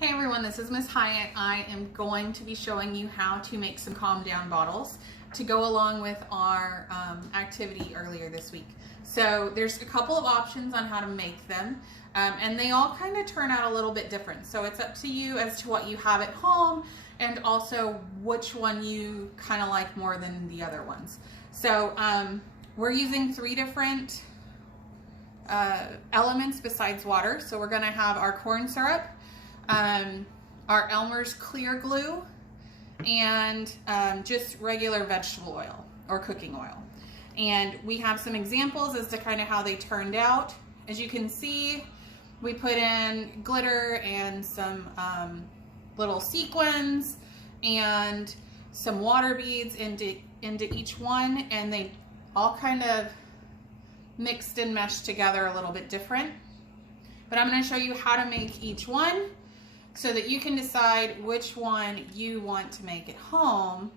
Hey everyone, this is Miss Hiett. I am going to be showing you how to make some calm down bottles to go along with our activity earlier this week. So there's a couple of options on how to make them, and they all kind of turn out a little bit different. So it's up to you as to what you have at home and also which one you kind of like more than the other ones. So we're using 3 different elements besides water. So we're going to have our corn syrup, our Elmer's clear glue, and just regular vegetable oil or cooking oil. And we have some examples as to kind of how they turned out. As you can see, we put in glitter and some little sequins and some water beads into each one, and they all kind of mixed and meshed together a little bit different. But I'm going to show you how to make each one so that you can decide which one you want to make at home.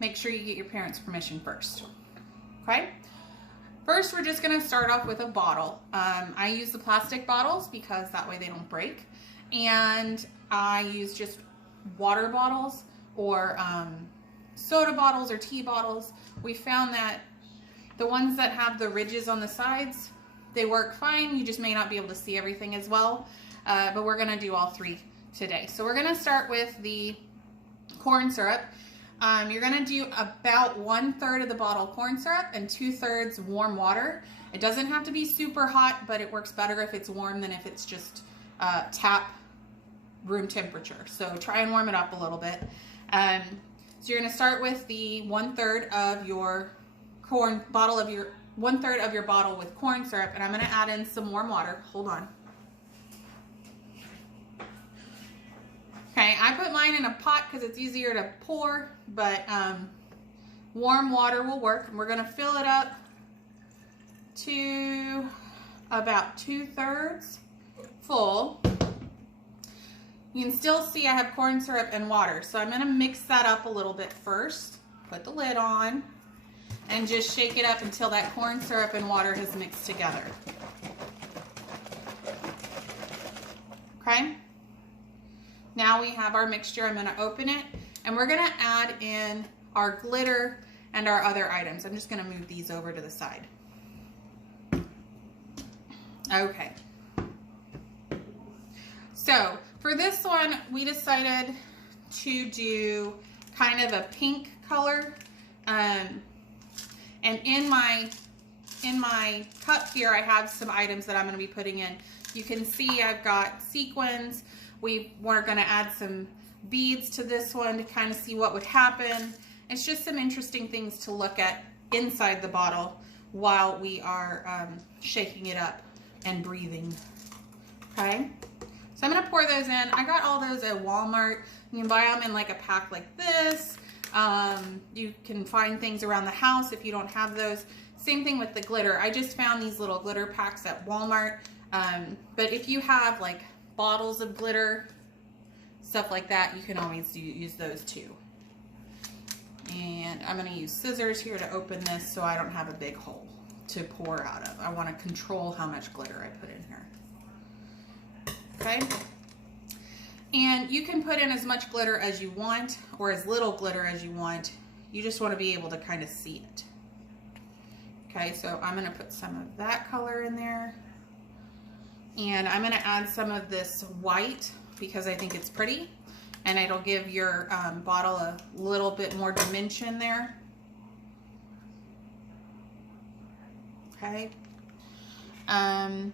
Make sure you get your parents' permission first. Okay? First, we're just going to start off with a bottle. I use the plastic bottles because that way they don't break. And I use just water bottles or soda bottles or tea bottles. We found that the ones that have the ridges on the sides, they work fine. You just may not be able to see everything as well. But we're going to do all 3 today. So we're going to start with the corn syrup. You're going to do about 1/3 of the bottle corn syrup and 2/3 warm water. It doesn't have to be super hot, but it works better if it's warm than if it's just tap room temperature. So try and warm it up a little bit. So you're going to start with the 1/3 of your corn bottle of your 1/3 of your bottle with corn syrup, and I'm going to add in some warm water. Hold on. Okay, I put mine in a pot because it's easier to pour, but warm water will work. And we're going to fill it up to about 2/3 full. You can still see I have corn syrup and water, so I'm going to mix that up a little bit first. Put the lid on and just shake it up until that corn syrup and water has mixed together. Okay? Now we have our mixture. I'm going to open it, and we're going to add in our glitter and our other items. I'm just going to move these over to the side. Okay. So for this one, we decided to do kind of a pink color. And in my cup here, I have some items that I'm going to be putting in. You can see I've got sequins. We were going to add some beads to this one to kind of see what would happen. It's just some interesting things to look at inside the bottle while we are shaking it up and breathing. Okay, so I'm going to pour those in. I got all those at Walmart. You can buy them in like a pack like this. You can find things around the house if you don't have those. Same thing with the glitter. I just found these little glitter packs at Walmart. But if you have like bottles of glitter, stuff like that, you can always use those too. And I'm going to use scissors here to open this so I don't have a big hole to pour out of. I want to control how much glitter I put in here. Okay? And you can put in as much glitter as you want or as little glitter as you want. You just want to be able to kind of see it. Okay, so I'm going to put some of that color in there. And I'm going to add some of this white because I think it's pretty. And it'll give your bottle a little bit more dimension there. Okay. And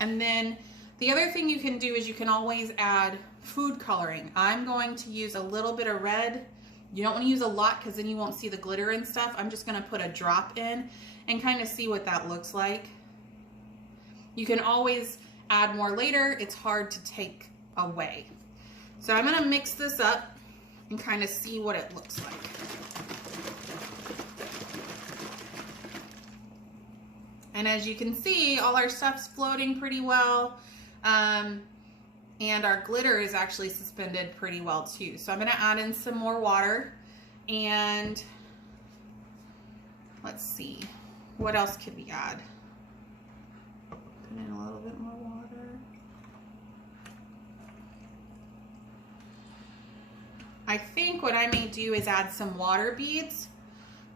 then the other thing you can do is you can always add food coloring. I'm going to use a little bit of red. You don't want to use a lot because then you won't see the glitter and stuff. I'm just going to put a drop in and kind of see what that looks like. You can always add more later. It's hard to take away. So I'm going to mix this up and kind of see what it looks like. And as you can see, all our stuff's floating pretty well. And our glitter is actually suspended pretty well too. So I'm going to add in some more water, and let's see, what else could we add? Put in a little bit more water. I think what I may do is add some water beads,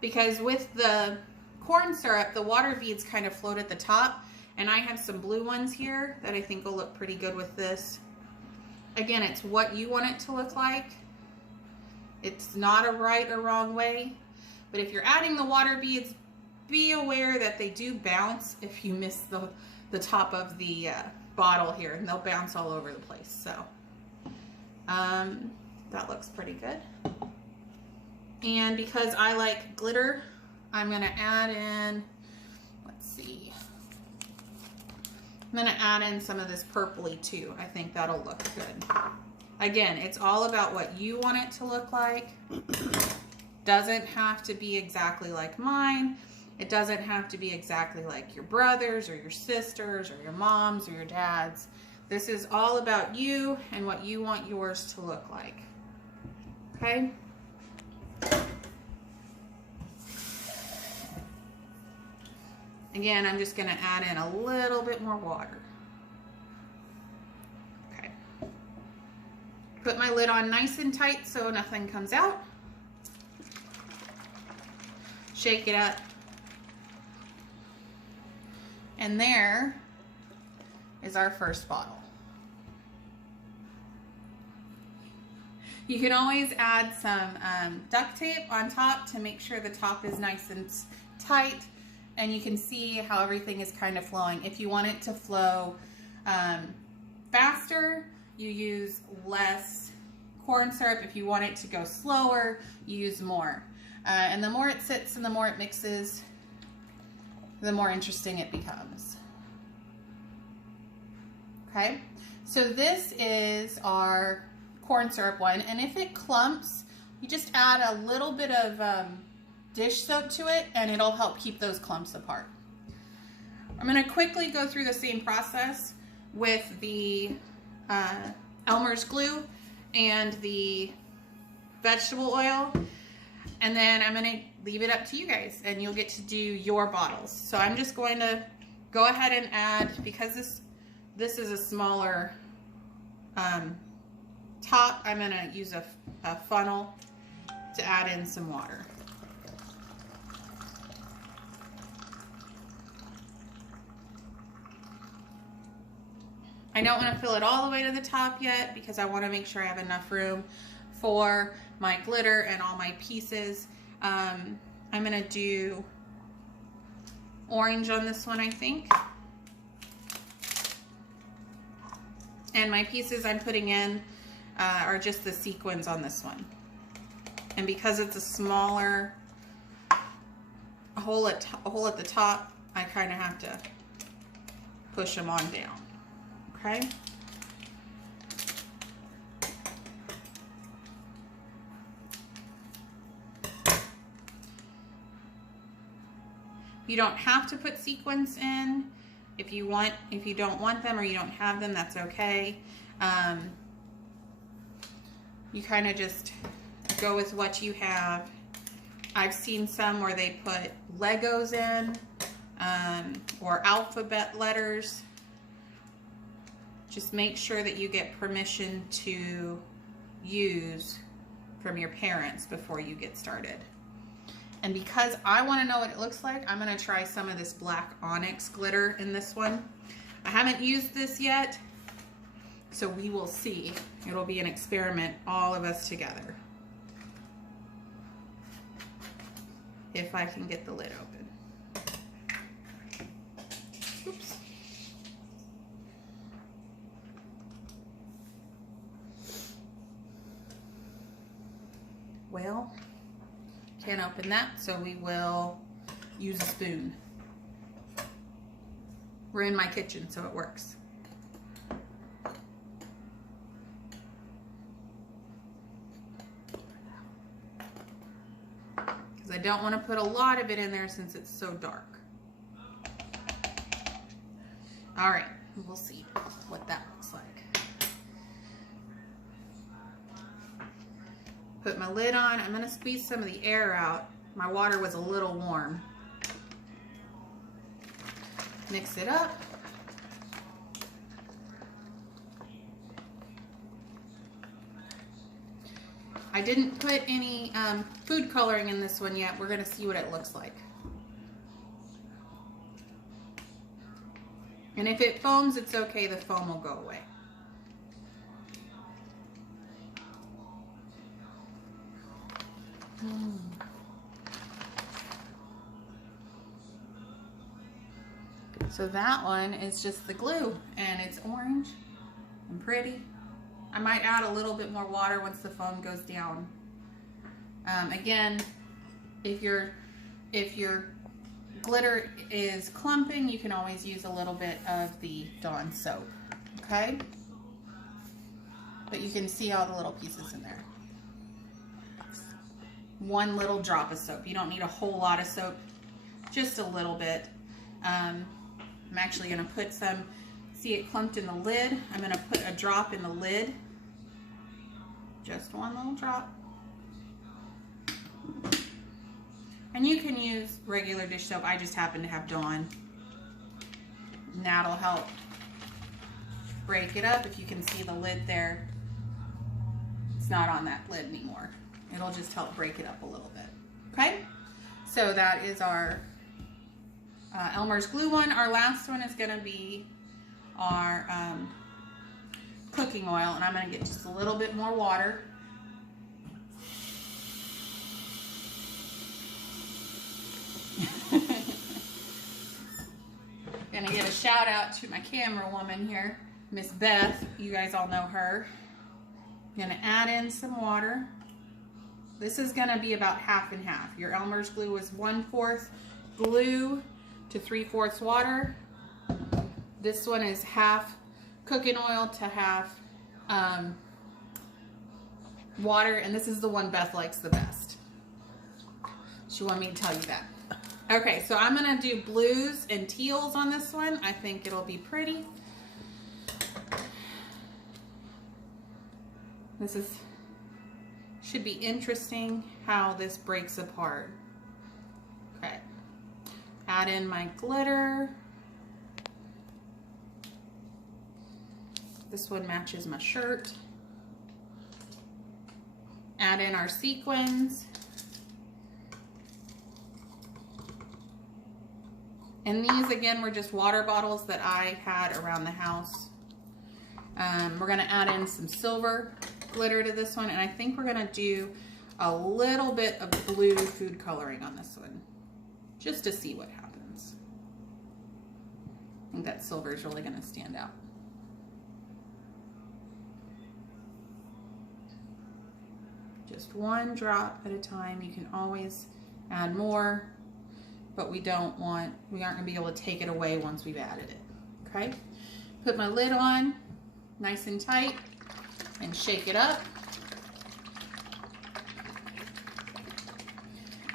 because with the corn syrup, the water beads kind of float at the top, and I have some blue ones here that I think will look pretty good with this. Again, it's what you want it to look like. It's not a right or wrong way, but if you're adding the water beads, be aware that they do bounce if you miss the top of the bottle here, and they'll bounce all over the place. So that looks pretty good. And because I like glitter, I'm gonna add in, let's see, I'm gonna add in some of this purpley too. I think that'll look good. Again, it's all about what you want it to look like. Doesn't have to be exactly like mine. It doesn't have to be exactly like your brothers or your sisters or your moms or your dads. This is all about you and what you want yours to look like. Okay? Again, I'm just going to add in a little bit more water. Okay. Put my lid on nice and tight so nothing comes out. Shake it up. And there is our first bottle. You can always add some duct tape on top to make sure the top is nice and tight, and you can see how everything is kind of flowing. If you want it to flow faster, you use less corn syrup. If you want it to go slower, you use more. And the more it sits and the more it mixes, the more interesting it becomes. Okay, so this is our corn syrup one, and if it clumps, you just add a little bit of dish soap to it, and it'll help keep those clumps apart. I'm going to quickly go through the same process with the Elmer's glue and the vegetable oil, and then I'm going to leave it up to you guys, and you'll get to do your bottles. So I'm just going to go ahead and add, because this is a smaller top, I'm going to use a funnel to add in some water. I don't want to fill it all the way to the top yet, because I want to make sure I have enough room for my glitter and all my pieces. I'm going to do orange on this one, I think. And my pieces I'm putting in are just the sequins on this one. And because it's a smaller hole at the top, I kind of have to push them on down. Okay? You don't have to put sequins in. If you don't want them or you don't have them, that's okay. You kind of just go with what you have. I've seen some where they put Legos in, or alphabet letters. Just make sure that you get permission to use from your parents before you get started. And because I want to know what it looks like, I'm going to try some of this black onyx glitter in this one. I haven't used this yet, so we will see. It'll be an experiment, all of us together. If I can get the lid open. Oops. Well, can't open that, so we will use a spoon. We're in my kitchen, so it works. Because I don't want to put a lot of it in there since it's so dark. All right, we'll see what that looks like. Put my lid on. I'm going to squeeze some of the air out. My water was a little warm. Mix it up. I didn't put any food coloring in this one yet. We're going to see what it looks like. And if it foams, it's okay. The foam will go away. So that one is just the glue, and it's orange and pretty. I might add a little bit more water once the foam goes down. Again, if your glitter is clumping, you can always use a little bit of the Dawn soap, okay? But you can see all the little pieces in there. One little drop of soap. You don't need a whole lot of soap, just a little bit. I'm actually going to put some, see it clumped in the lid. I'm going to put a drop in the lid. Just one little drop. And you can use regular dish soap. I just happen to have Dawn. And that'll help break it up. If you can see the lid there, it's not on that lid anymore. It'll just help break it up a little bit. Okay? So that is our Elmer's glue one. Our last one is going to be our cooking oil, and I'm going to get just a little bit more water. Gonna give a shout out to my camera woman here, Miss Beth. You guys all know her. Gonna add in some water. This is gonna be about half and half. Your Elmer's glue is 1/4 glue to 3/4 water. This one is half cooking oil to half water, and this is the one Beth likes the best. She wanted me to tell you that. Okay, so I'm gonna do blues and teals on this one. I think it'll be pretty. This should be interesting how this breaks apart. Okay, add in my glitter. This one matches my shirt. Add in our sequins. And these, again, were just water bottles that I had around the house. We're gonna add in some silver glitter to this one, and I think we're gonna do a little bit of blue food coloring on this one, just to see what happens. I think that silver is really gonna stand out. Just one drop at a time. You can always add more, but we aren't gonna be able to take it away once we've added it, okay? Put my lid on, nice and tight, and shake it up.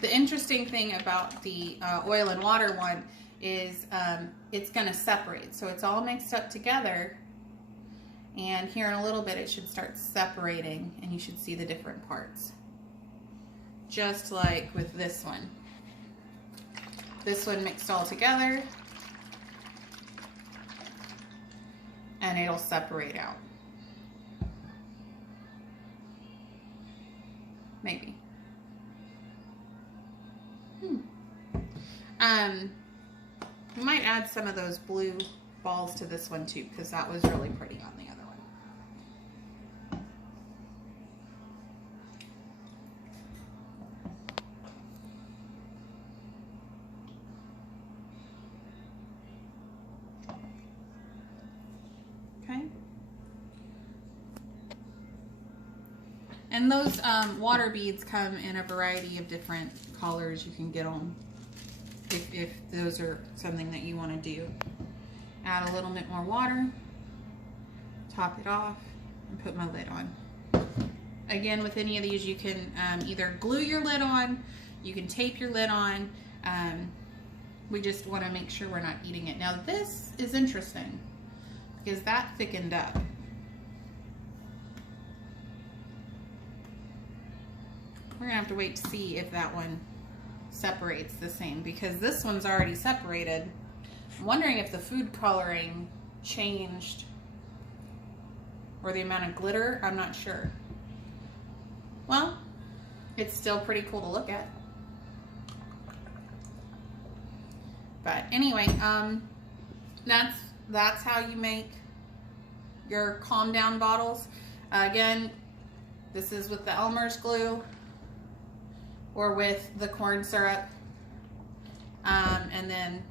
The interesting thing about the oil and water one is it's gonna separate. So it's all mixed up together, and here in a little bit it should start separating, and you should see the different parts. Just like with this one. This one mixed all together, and it'll separate out. Maybe. We might add some of those blue balls to this one too, because that was really pretty on the other one. Okay. And those water beads come in a variety of different colors. You can get them if those are something that you want to do. Add a little bit more water, top it off, and put my lid on. Again, with any of these, you can either glue your lid on, you can tape your lid on. We just want to make sure we're not eating it. Now this is interesting because that thickened up. We're gonna have to wait to see if that one separates the same, because this one's already separated. I'm wondering if the food coloring changed or the amount of glitter. I'm not sure. well, it's still pretty cool to look at. But anyway, that's how you make your calm down bottles. Again, this is with the Elmer's glue or with the corn syrup, and then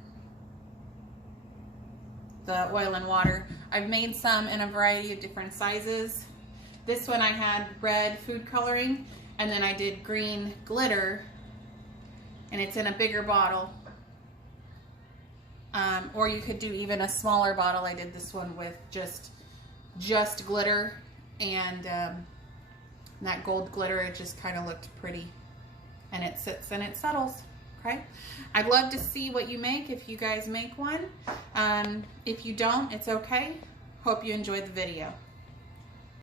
the oil and water. I've made some in a variety of different sizes. This one I had red food coloring, and then I did green glitter, and it's in a bigger bottle. Or you could do even a smaller bottle. I did this one with just glitter, and that gold glitter, it just kind of looked pretty, and it sits and it settles. Okay, I'd love to see what you make if you guys make one. If you don't, it's okay. Hope you enjoyed the video.